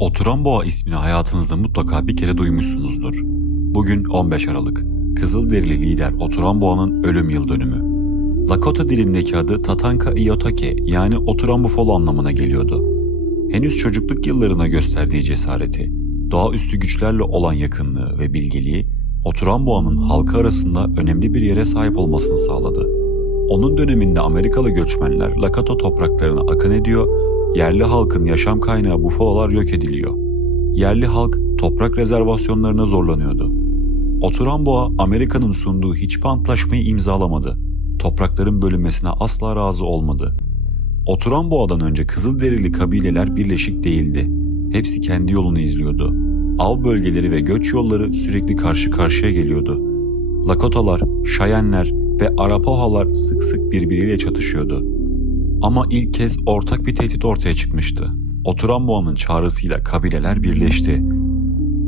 Oturan Boğa ismini hayatınızda mutlaka bir kere duymuşsunuzdur. Bugün 15 Aralık. Kızılderili lider Oturan Boğa'nın ölüm yıl dönümü. Lakota dilindeki adı Tatanka Iyotake yani oturan bufalo anlamına geliyordu. Henüz çocukluk yıllarına gösterdiği cesareti, doğaüstü güçlerle olan yakınlığı ve bilgeliği Oturan Boğa'nın halkı arasında önemli bir yere sahip olmasını sağladı. Onun döneminde Amerikalı göçmenler Lakota topraklarına akın ediyor, yerli halkın yaşam kaynağı bufalolar yok ediliyor. Yerli halk toprak rezervasyonlarına zorlanıyordu. Oturan boğa Amerika'nın sunduğu hiçbir antlaşmayı imzalamadı. Toprakların bölünmesine asla razı olmadı. Oturan boğadan önce Kızılderili kabileler birleşik değildi. Hepsi kendi yolunu izliyordu. Av bölgeleri ve göç yolları sürekli karşı karşıya geliyordu. Lakotalar, Şayenler ve Arapahoalar sık sık birbiriyle çatışıyordu. Ama ilk kez ortak bir tehdit ortaya çıkmıştı. Oturan boğanın çağrısıyla kabileler birleşti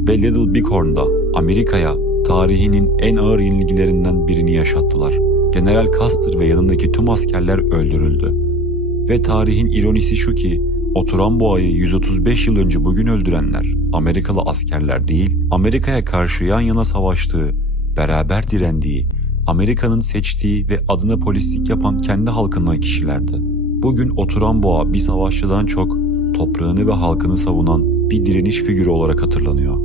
ve Little Bighorn'da Amerika'ya tarihinin en ağır yenilgilerinden birini yaşattılar. General Custer ve yanındaki tüm askerler öldürüldü. Ve tarihin ironisi şu ki oturan boğayı 135 yıl önce bugün öldürenler Amerikalı askerler değil, Amerika'ya karşı yan yana savaştığı, beraber direndiği, Amerika'nın seçtiği ve adına polislik yapan kendi halkından kişilerdi. Bugün oturan boğa bir savaşçıdan çok toprağını ve halkını savunan bir direniş figürü olarak hatırlanıyor.